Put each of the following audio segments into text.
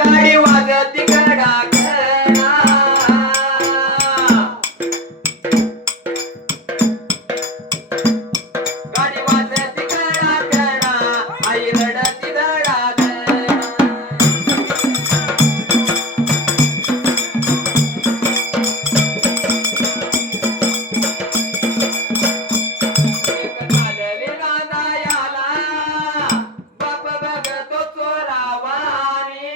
गाडी वाजती गडागडा गाडी वाजती गडागडा आई रडती धडाधड झालेली नांदायाला बाप बघतो चोरावानी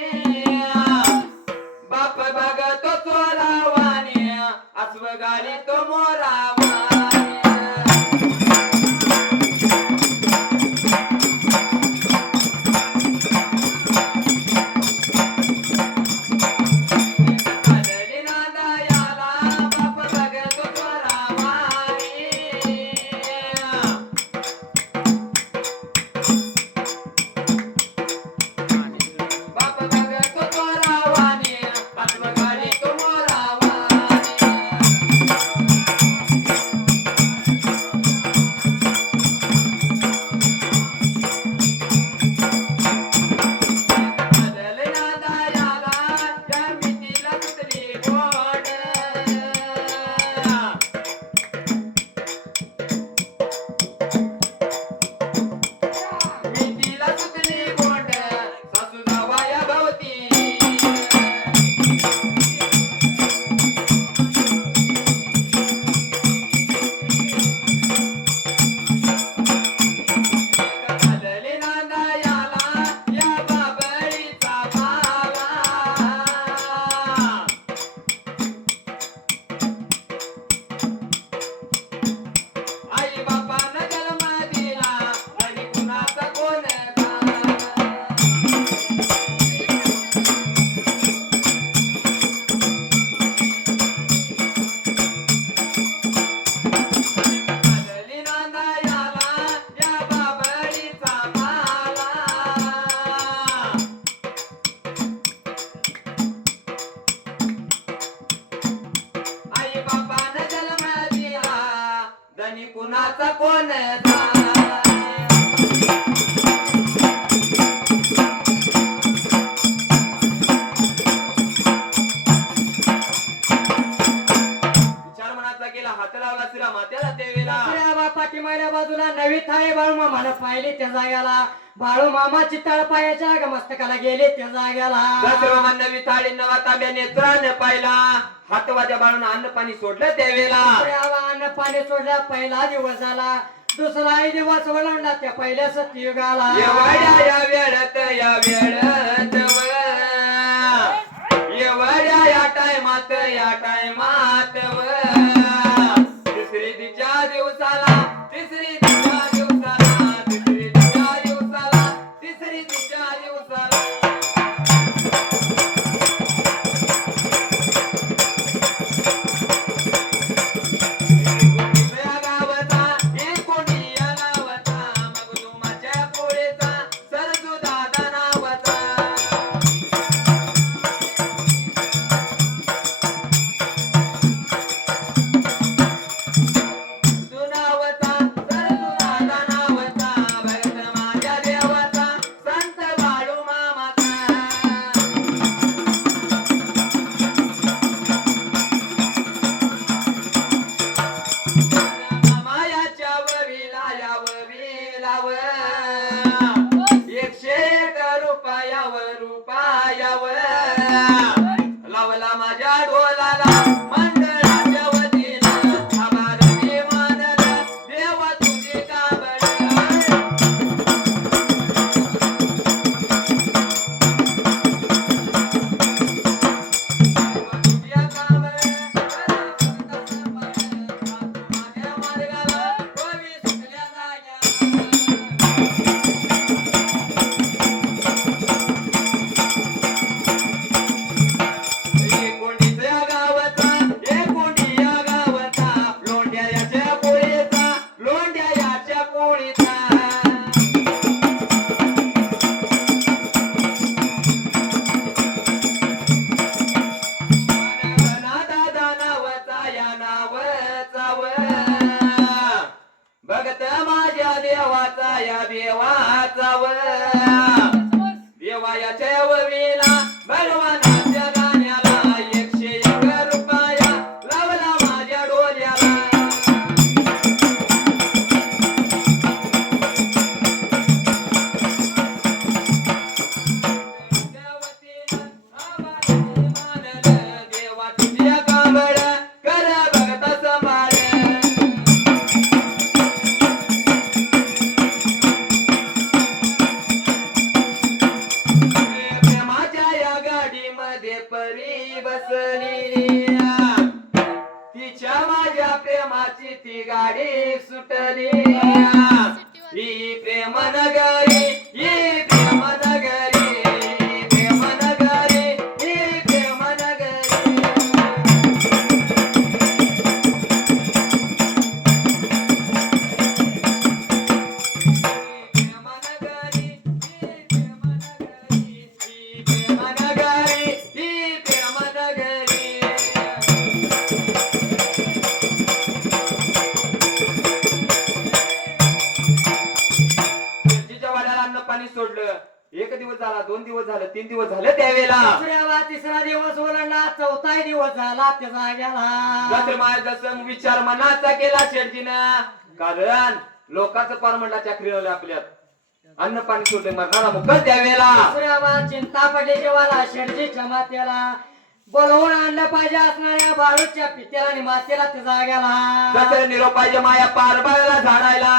बाप बघतो चोरावानी अस्व गाडी तो मोरावानी झालेली नांदायाला बाप बघतो चोरावानी बाप बघतो चोरावानी अस्व गाडी तो मोरावानी झालेली नांदायाला त्या मितीला सुटली गोड मितीला सुटली गोड सासू जावया भवती झालेली नांदायाला या बाबळीचा भाला आई बापानं जन्म दिला आणि कुणाचा कोण झालेली नांदायाला या बाबळीचा भाला आई बापानं जन्म दिला धनी कुणाचा कोण विचार मनाचा केला हात लावला श्री मात्याला देवीला पाठीमागल्या बाजूला नवी थाळी बाळू मामानं पाहिली त्या जाग्याला बाळू मामा चित्ताळ पायाच्या ग मस्तकाला गेले त्या जाग्याला दसरा नवी थाळी नवा तांब्या नेत्रानं पाहिला हातवाच्या बाळून अन्न पाणी सोडलं देवीला अन्न पाणी सोडल्या पहिला दिवस झाला दुसराही दिवस ओलांडला त्या पहिल्या सतयुगाला एवढ्या या वेळात एवढ्या या टायमात तिसरी तिच्या दिवसाला तिसरी तिच्या दिवसाला तिसरी तिच्या दिवसाला तिसरी तिच्या दिवसाला या गावाचा कोणी या गावाचा मग तुमच्या पोळीचा सरजू दादा नावाचा मध्ये परी बसली तिच्या माझ्या प्रेमाची ती गाडी सुटली ही प्रेम नगरी ही प्रेम नगरी प्रेम नगरी ही प्रेम नगरी पाणी सोडलं एक दिवस झाला 2 दिवस झालं 3 दिवस झाले त्यावेळेला तिसरा दिवस ओलांडला चौथा दिवस झाला त्या जाग्याला माझा जसं विचार मनाचा केला शेडजीनं कारण लोकांचं पार म्हणला चाकरी लावली आपल्यात अन्न पाणी सोडले मरणारा मुकल त्यावेळेला चिंता पडली जेव्हा शेडजीच्या मातेला बोलवून आणलं पाहिजे असणाऱ्या बाळूच्या पित्याला आणि मातेला त्या जाग्याला निरोप पाहिजे माया पारबाला झाडायला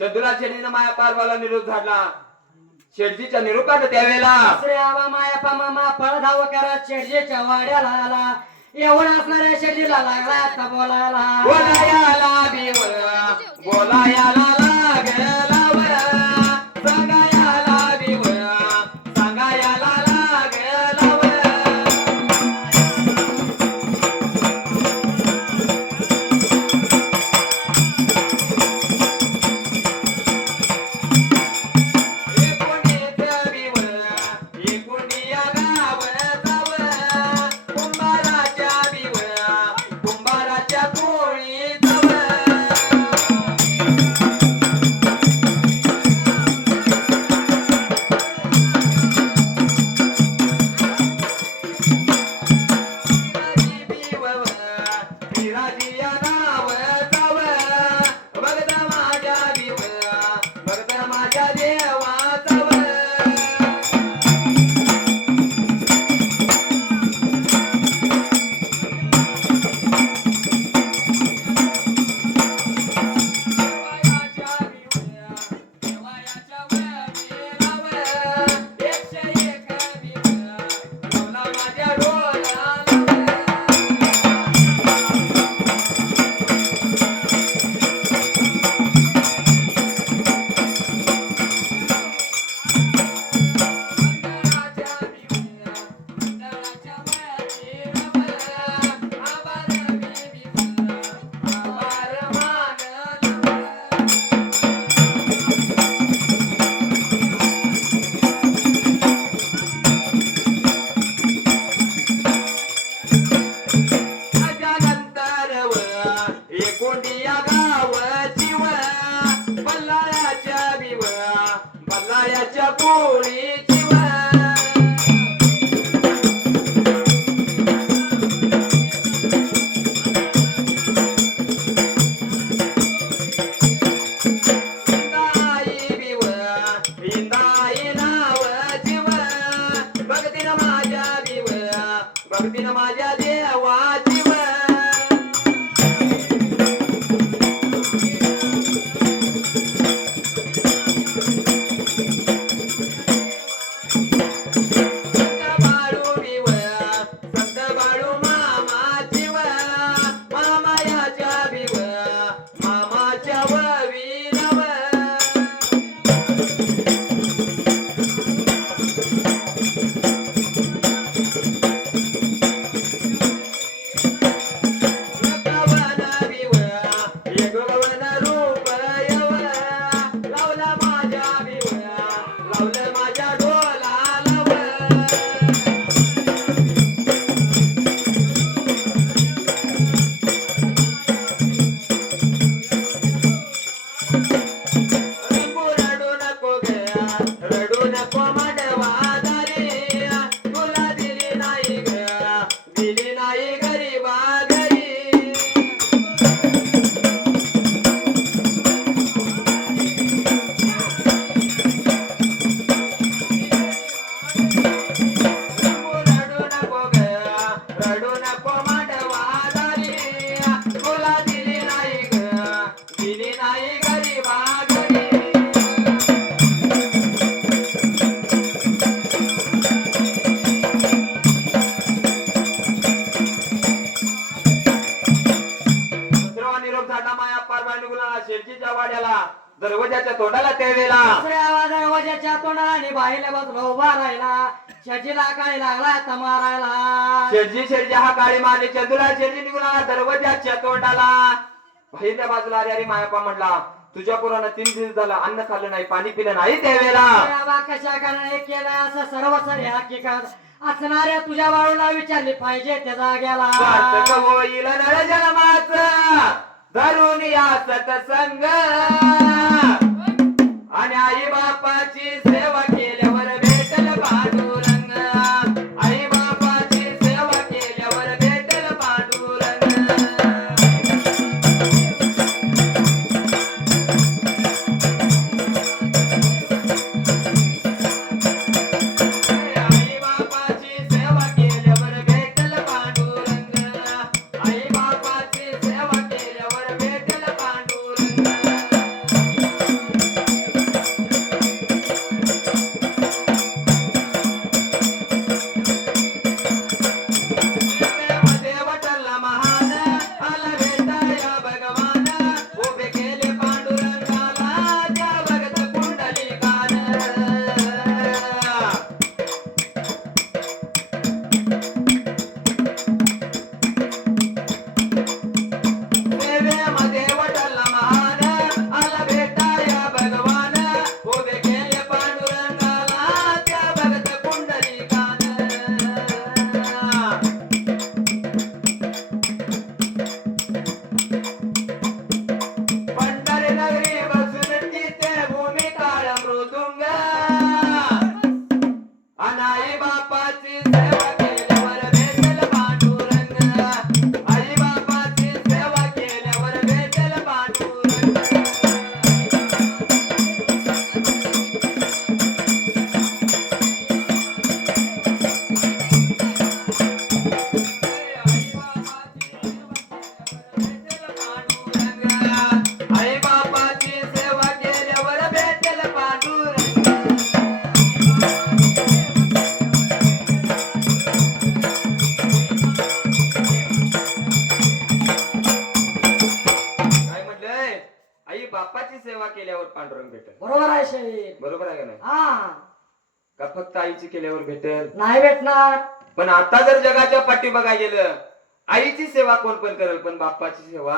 चंदुरा शेडीनं माया पारबाला निरोप झाडला शेडजीच्या निरोपानं त्यावेळेला मायापा मामा पळधाव करत शेडजीच्या वाड्याला आला येऊन असणाऱ्या शेडजीला लागला आता बोलायला बोलायला लागला सांगायला सांगायला लागला बल्लाळ्याच्या पोळीची भक्तीनं माझ्या देवाची दरवाजाच्या तोंडाला त्यावेळेला दुसऱ्या दरवाजाच्या तोंडाला आणि बाहेरल्या बाजूला उभा राहिला. शेठजीला काय लागला आता मारायला. शेटजी हा काळी मारली. चंदूला शेटजी निघून आला दरवाजाच्या तोंडाला. बाहेरल्या बाजूला अरे मायापा म्हणला तुझ्या पोरानं 3 दिवस झालं अन्न खाल्लं नाही पाणी पिलं नाही त्यावेळेला. कशा कारणाने केलं असं सर्व सारे हकीकत असणाऱ्या तुझ्या बाळूला विचारली पाहिजे त्या जाग्याला. सार्थक होईल नर जन्माचं धरून या सत्संग आणि आई बापाची सेवा केल्यावर भेटल पांडुरंग. आई बापाची सेवा केल्यावर भेटल पांडुरंग. आई बापाची सेवा केल्यावर भेटल पांडुरंग. आई बापाची सेवा केल्यावर भेटल पांडुरंग. देव ठरला महान आला भेटाया भगवान. उभे केले पांडुरंगाला त्या भगत पुंडलिकान. देवेमध्ये वडला महान आला भेटाया भगवान. उभे केले पांडुरंगाला त्या भगत पुंडलिकान. पंढरी नगरी बसून तिथे भूमी काळ मृदुंग. अनाई बापाची सेवा केल्यावर भेटल पांडुरंग. आई बापाची सेवा केल्यावर भेटल पांडुरंग. आई बापाची सेवा केल्यावर भेटल पांडुरंग. काय म्हटलंय आई बापाची सेवा केल्यावर पांडुरंग भेटेल. बरोबर आहे शेठ. बरोबर आहे का नाही? हा का फक्त आईची केल्यावर भेटेल? नाही भेटणार. पण आता जर जगाच्या पाठी बघायला गेलं आईची सेवा कोण पण करेल पण बापाची सेवा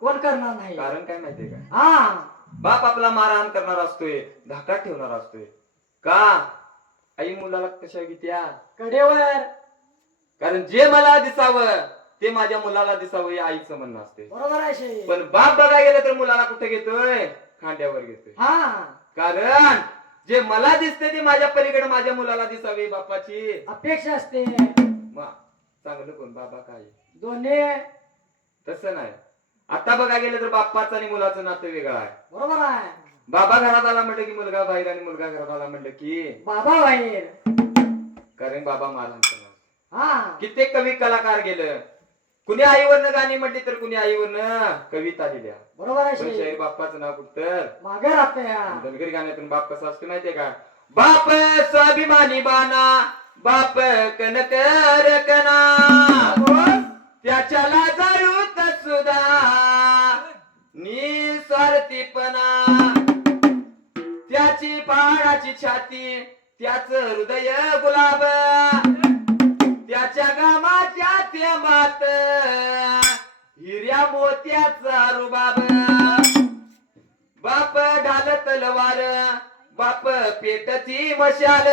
कोण करणार नाही. कारण काय माहितीये का? हा बाप आपला मारहाण करणार असतोय धाकात ठेवणार असतोय का? आई मुलाला कशा घेत्या? कडेवर. कारण जे मला दिसावं ते माझ्या मुलाला दिसावं हे आईचं म्हणणं असते. बरोबर आहे शेठ. पण बाप बघायला गेलं तर मुलाला कुठे घेतोय? खांद्यावर घेतोय. हा कारण जे मला दिसते ते माझ्या पलीकडे माझ्या मुलाला दिसावे बापाची अपेक्षा असते. चांगलं कोण बाबा काय? दोन्ही. तसं नाही. आता बघायला गेलं तर बाप्पाचं आणि मुलाचं नातं वेगळं आहे. बरोबर आहे. बाबा घरात आला म्हटलं की मुलगा बाहेर आणि मुलगा घरात आला म्हटलं की बाबा बाहेर. कारण बाबा मारहाण करणार. हा कित्येक कवी कलाकार गेलं. कुणी आईवरनं गाणी म्हटली तर कुणी आईवरनं कविता लिहिल्या. बरोबर आहे पण शेठ. शाहीर बाप्पाचं नाव कुठं? मागे राहते. धनगरी गाण्यातून बाप कसा असतो माहितीये का? बाप स्वाभिमानी बाना बाप कनकर कना त्याच्याला जरूत सुद्धा निस्वार्थीपणा. त्याची पहाडाची छाती त्याच हृदय गुलाब. त्याच्या गामाच्या थेंबात हिऱ्या मोत्याचा रुबाब. बाप ढाल तलवार बाप पेटती मशाल.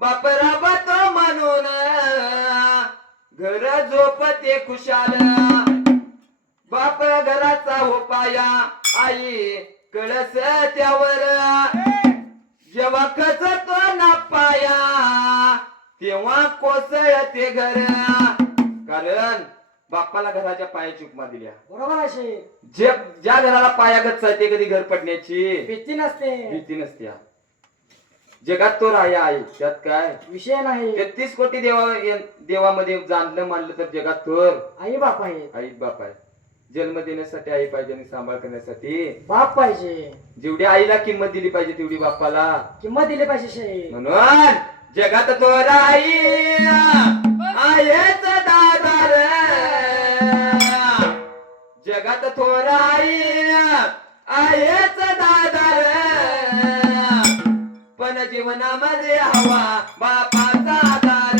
बाप राबतो म्हणून घर झोपते खुशाल. बाप घराचा हो पाया आई कळस त्यावर. जेव्हा खचतो ना पाया तेव्हा कोसळते घर. कारण बाप्पाला घराच्या पायाची उपमा दिल्या. बरोबर आहे शेठ. ज्या घराला पाया गच्च आहे ते कधी घर पडण्याची भीती नसते. भीती नसते. जगात तो राया आहे त्यात काय विषय नाही. 33 कोटी देवामध्ये जाणलं मानलं तर जगात थोर आई बाप आहे. आई बाप आहे. जन्म देण्यासाठी आई पाहिजे आणि सांभाळ करण्यासाठी बाप पाहिजे. जेवढी आईला किंमत दिली पाहिजे तेवढी बापाला किंमत दिली पाहिजे शेठ. म्हणून जगात थोर आई आहेच दादार. जगात थोर आई आहेच दादर पण जीवनामध्ये हवा बापाचा आधार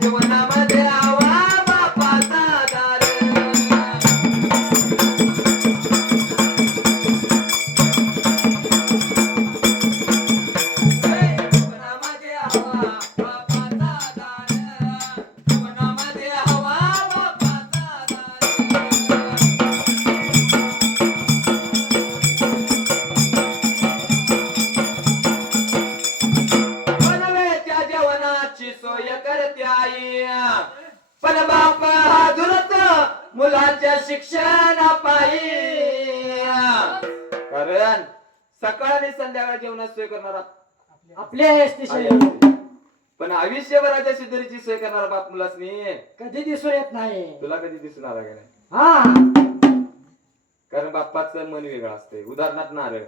जीवनामध्ये हवा बापाचा आधार जीवनामध्ये हवा बापाचा आधार जीवनामध्ये हवा बापाचा आधार बनवेच्या जेवणाची सोय करते आई पण बाप हा दुरत मुलाच्या शिक्षण पायी कारण सकाळ आणि संध्याकाळ जेवणाची सोय करणारा आपले आहेस ती आई शैली. असते. पण आयुष्यभराच्या सिद्धरीची सोय करणारा बाप मुलासनी कधी दिसून येत नाही तुला कधी दिसून आला का नाही हा कारण बाप्पाचं मन वेगळं असतंय उदाहरणार्थ नारळ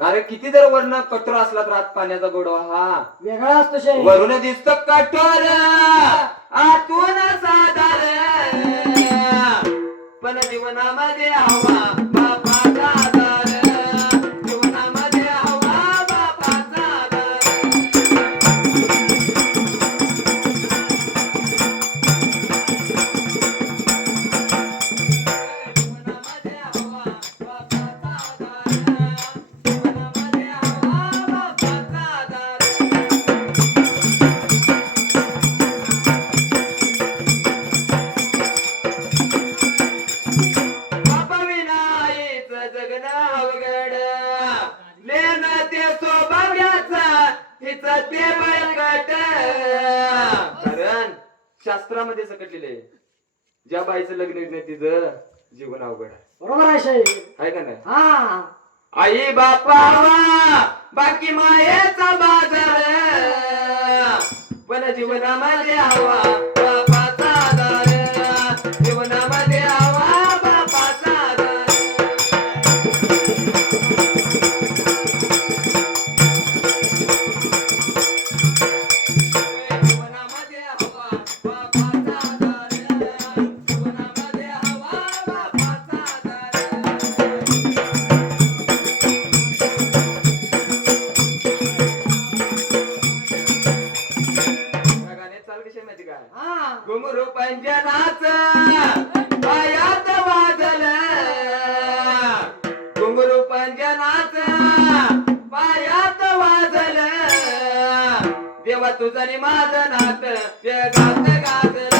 नारळ किती जर वर्ण कठोर असला तर आत पाण्याचा गोडवा हा वेगळा असतो शैली. वरून दिसतो कठोर आतून साधार पण जीवनामध्ये हवा बापाचा आधार जीवनामध्ये हवा बापाचा आधार जीवनामध्ये हवा बापाचा आधार जीवनामध्ये हवा बापाचा आधार बापाविनाईच जगणं अवघड लेन ते सौभाग्याचा हिच ते बळकट कारण शास्त्रामध्ये सकटलेले ज्या बाईचं लग्न होत नाही तिचं जीवन अवघड आहे बरोबर आहे शैली. आहे का नाही हा आई बापावा बाकी मायेचा बाजार पण जीवनामध्ये हवा बापाचा आधार जीवनामध्ये हवा बापाचा आधार जीवनामध्ये हवा बापाचा आधार जीवनामध्ये हवा बापाचा आधार या गाण्यात चाल कशी आहे माहिती काय हा घुंगरू पंजनाच पायात वाजल घुंगरू पंजनाच पायात वाजल देवा तुझं नि माझं नात जगात गाजल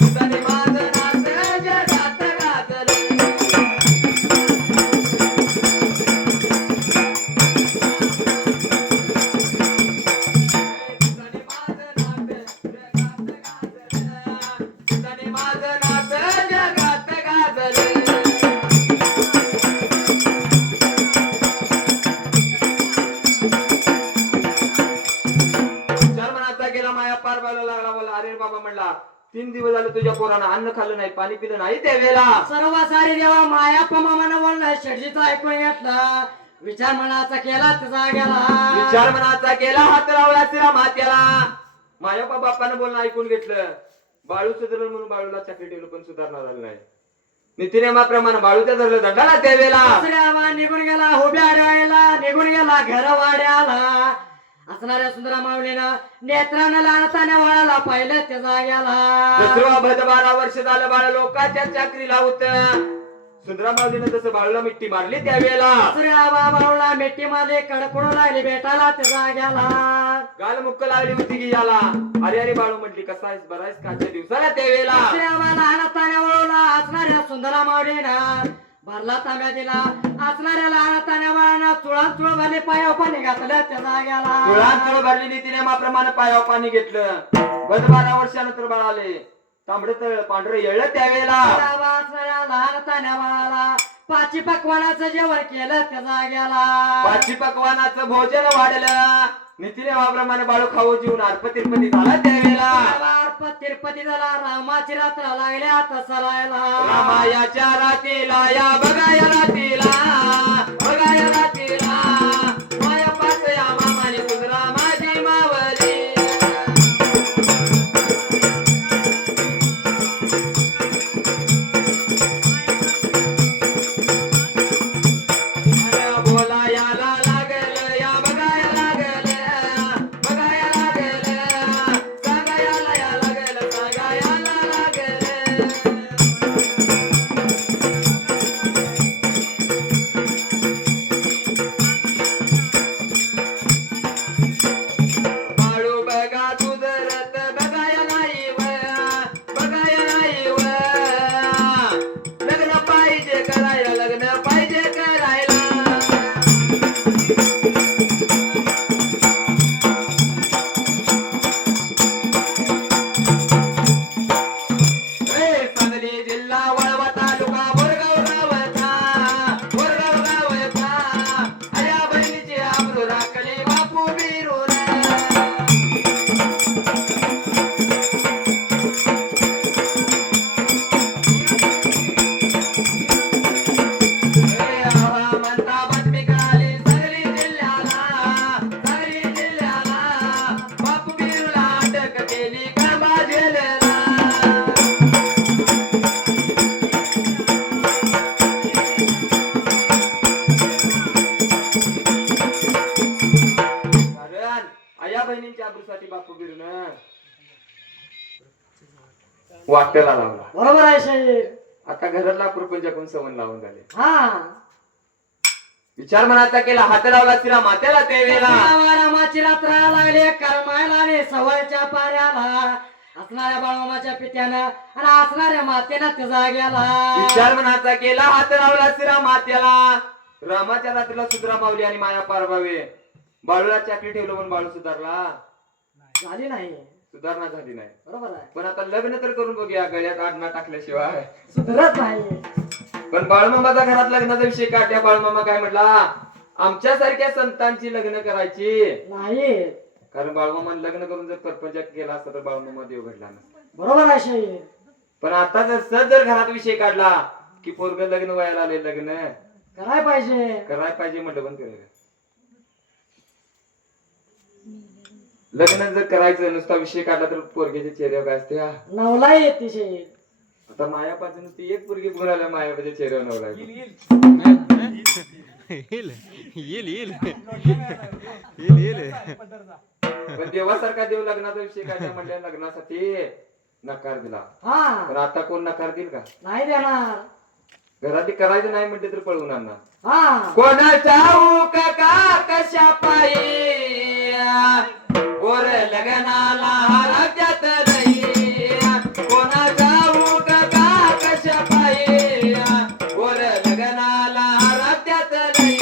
तुझं नि माझं नात जगात गाजल तुझं नि माझं नात जगात गाजल तुझं नि माझं नात जगात गाजल शर्मनाचा गेला माया पार बायला लागला बोला अरे बाबा म्हणला 3 दिवस झाले तुझ्या पोरानं अन्न खाल्लं नाही पाणी पिलं नाही त्या वेळेला सर्व सारी देवा माया मामानं बोललाय शेडजीचा ऐकून घेतला विचार मनाचा केला त्याचा गेला विचार मनाचा केला हात लावला तिला मात्याला माया बापानं बोलणं ऐकून घेतलं बाळू सुधारलं म्हणून बाळूला चक्री ठेवलं पण सुधारणा झालं नाही नीतिनियमाप्रमाणे बाळूच्या धरलं दंडाला त्या वेळेला दुसऱ्या निघून गेला उभ्या राहायला निघून गेला घर वाड्याला असणाऱ्या सुंदरा माऊलीनं नेत्रानं लहानताना वळाला पाहिलं त्याचा गेला दसरा भद 12 वर्ष झालं बाळ लोकांच्या चक्रीला होत सुंदरा माऊलीनं तसं बाळूला मिट्टी मारली त्या वेळेला दुसऱ्या बाबाला मिट्टी मध्ये कडकडू लागली बेटाला त्याचा गेला गाल मुक्क लागली होती की याला अरे अरे बाळू म्हटली कसा आहेस बरा आहेस काच्या दिवसाला त्या वेळेला दुसऱ्या लहानताना वळवला असणाऱ्या सुंदरा माऊलीनं भरला तांब्या दिला असणाऱ्या लहानताना वळाना चुळा चुळ भरले पाया पाणी घातलं त्याचा गेला तुळांतळ भरली नीतिनियमाप्रमाणे पायावर पाणी घेतलं बद 12 वर्षानंतर बाळ आले तांबडे तळ पांढरे येळलं त्यावेळेला असणाऱ्या लहान तान्या बाळाला पाची पकवानाचं जेवण केलं त्याचा गेला पाची पकवानाचं भोजन वाढलं नीतिनियमाप्रमाणे बाळू खाऊ जीवन अर्प तिरपती झाला त्यावेळेला तिरुपती झाला रामाची रात्र लागल्या तसरायला रामायाच्या रातीला या बघाया रातीला बघाया रातीला माया पाच या मामाने सुंदरा माझी मावली वाट्याला लावला. बरोबर आहे शेठ. आता घरातला प्रपंचाकडून सवन लावून झाले. हा विचार मनाचा केला, हात लावला तिला मात्याला ते वेळेला. रामाची रात्र लागले करमायला आणि सवयच्या पाऱ्याला असणाऱ्या बाळमामाच्या पित्यानं आणि असणाऱ्या मातेनं त्या जाग्याला. विचार मनाचा केला, हात लावला तिला मात्याला. रामाच्या रात्रीला सुधरा मावली आणि माया पारभावे. बाळूला चाकरी ठेवलं म्हणून बाळू सुधारला झाली नाही, सुधारणा झाली नाही. बरोबर आहे. पण आता लग्न तर करून बघूया, गळ्यात आडना टाकल्याशिवाय. सुधरत नाही. पण बाळूमामाचा घरात लग्नाचा विषय काढल्या. बाळूमामा काय म्हटला, आमच्यासारख्या संतांची लग्न करायची नाही. कारण बाळूमामा लग्न करून जर परपंच केला असता तर बाळूमामा देव घडला नसता. बरोबर आहे शेठ. पण आता जर सहज जर घरात विषय काढला की पोरग लग्न व्हायला आले, लग्न करायला पाहिजे. करायला पाहिजे म्हटलं पण करायला. लग्न जर करायचं नुसता विषय काढला तर पोरग्याच्या चेहऱ्यावर काय असते. नवला येते शेठ. आता मायापासून ती एक पोरगी बोलायला मायापाच्या चेहऱ्यावर नवला येईल पण देवासारखा देव लग्नाचा विषय काढला म्हटल्या लग्नासाठी नकार दिला. हा पण आता कोण नकार देईल का? नाही देणार. घरातली करायचं नाही म्हटले तर पळवून आणणार. हा कोणाच्या का कशा पायी गोर लग्नाला राज्यात नाही. कोणाच्या का कशा पायी गोर लग्नाला राज्यात नाही.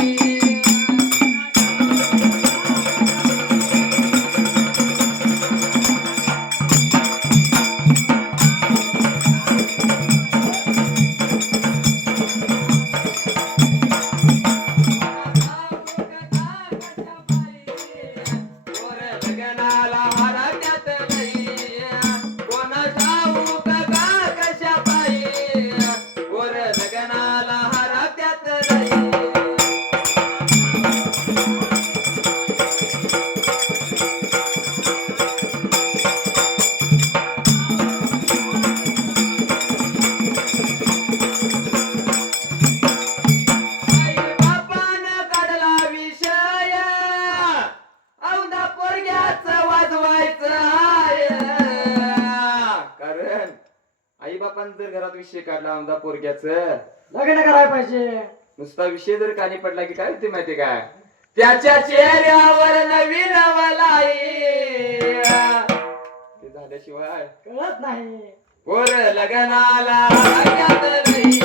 आई बापान जर घरात विषय काढला आमदा पोरग्याच लग्न करायला पाहिजे. नुसता विषय जर कानी पडला की काय होते माहिती काय, त्याच्या चेहऱ्यावर नवीन वलाई. ते झाल्याशिवाय कळत नाही. पोर लग्नाला राज्यात नाही.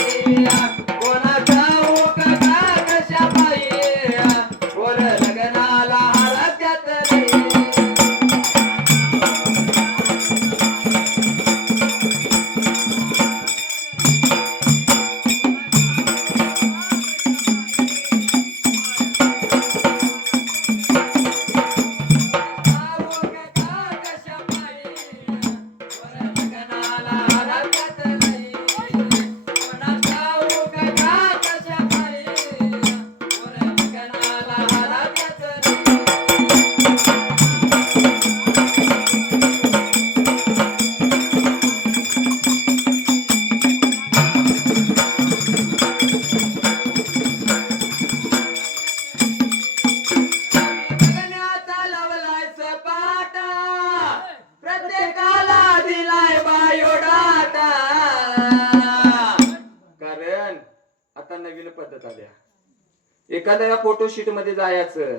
कोणाचा का कशा पायी पोर लग्नाला राज्यात नाही. एखाद्या फोटो शीट मध्ये जायचं,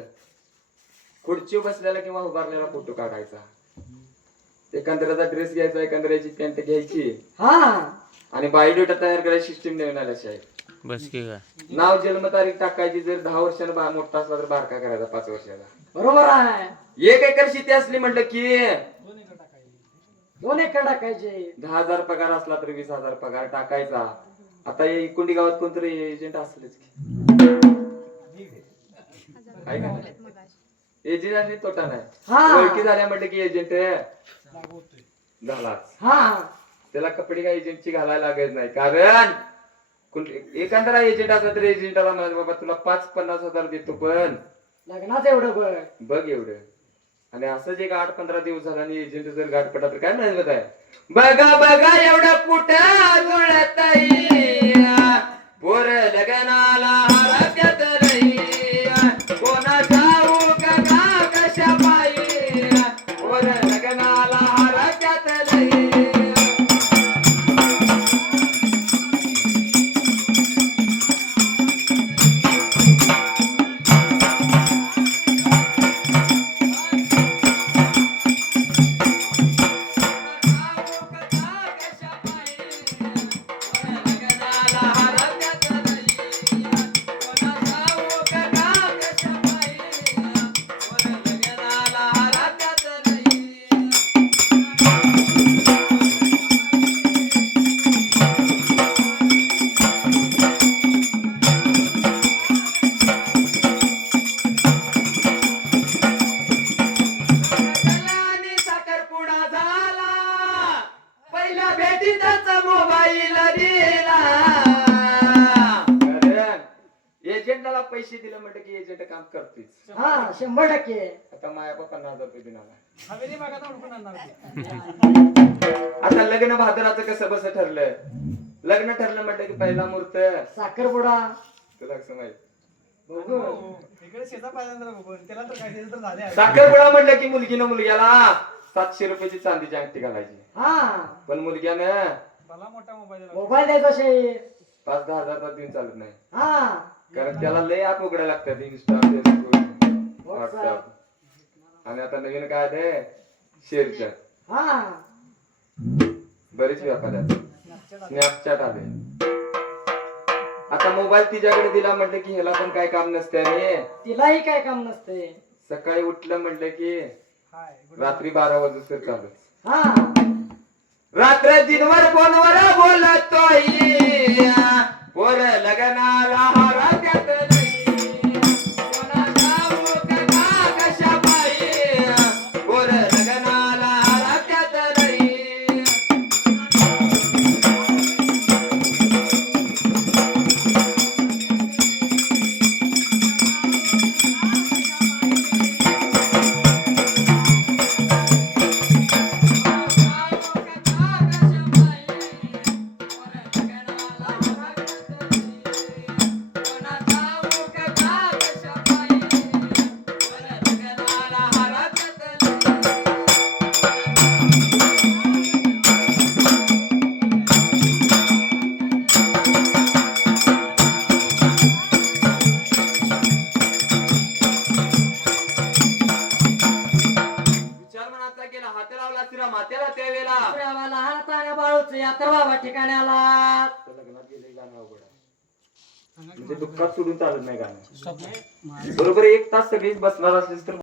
खुर्ची बसलेला किंवा उभारलेला फोटो काढायचा. एखाद्याचा ड्रेस घ्यायचा, एखाद्याची पॅन्ट घ्यायची हा आणि बायोडेटा तयार करायची सिस्टीम नवीन आल्याशी आहे. बस की का नाव जन्मतारीख टाकायची. जर 10 वर्षांना मोठा असला तर बारका करायचा 5 वर्षाला. बरोबर आहे. 1 एकर शेती असली म्हटलं की 2 एकर टाकायचे. 10,000 पगार असला तर 20,000 पगार टाकायचा. आता या इकुंडी गावात कोणतरी एजंट असेलच काय का एजंट आणि तोटा नाही. हा. ओळखी झाल्या म्हटलं की एजंट झालाच. हा त्याला कपडे काय एजंटची घालायला लागत नाही. कारण एखादा एजंट असला तर एजंटाला म्हणा बाबा तुला 5-50 हजार देतो पण लग्नात एवढं बघ एवढं. आणि असंच एक 8-15 दिवस झाला आणि एजंट जर गाठ पडला तर काय म्हणत आहे, बघा बघा एवढं कुठं जुळत पोर लग्नाला राज्यात नाही. कोणाचा का कशा पायी पोर लग्नाला राज्यात नाही. भेटीतच मोबाईल दिला. कारण एजंटला पैसे दिले म्हटलं की एजंट काम करतेच. हा 100%. आता माया 50,000 रुपये दिनाला. हवेली भागात ओळखून आणणार ते. आता लग्न भादराचं कसं बस ठरलं. लग्न ठरलं म्हटलं की पहिला मुहूर्त साखरपुडा तुला कसं माहित. बघू. इकडे शेजा पाहिजे तर बघू. त्याला तर काय त्याचं तर झाले आहे. साखरपुडा म्हटलं की मुलगीनं मुलग्याला 700 रुपयाची चांदीची अंगठी घालायची. हा पण मुलग्यानं मला मोठा मोबाईल दिला. मोबाईल द्यायचा शेर. 5-10 हजारचा दिन चालत नाही. हा कारण त्याला लय ऍप उघडायला लागतात. इंस्टा, फेसबुक, व्हॉट्सअप आणि आता नवीन काय आहे शेअरचॅट. हा बरेच व्यापार आहेत. स्नॅपचॅट आले. आता मोबाईल तिच्याकडे दिला म्हटलं की ह्याला पण काय काम नसते आणि तिलाही काय काम नसते. सकाळी उठलं म्हटलं की हाय, गुड रात्री 12 वाजता चालू. हा रात्र दिनभर फोनवर बोलतोय. पोर लग्नाला हारात्यात नाही. कोणाचा मुलगा कशा बाई. पोर लग्नाला हारात्यात नाही. विचार मनाचा केला हात लावला तिला मातेला त्यावेळेला दुसऱ्यावा लहान ताण्या बाळूच यात्रा बाबा ठिकाण्याला. लग्नात गेले गाणं अवघड आहे. म्हणजे दुःखात सोडून चालत नाही गाणं. बरोबर 1 तास सगळीच बसणार असेल तर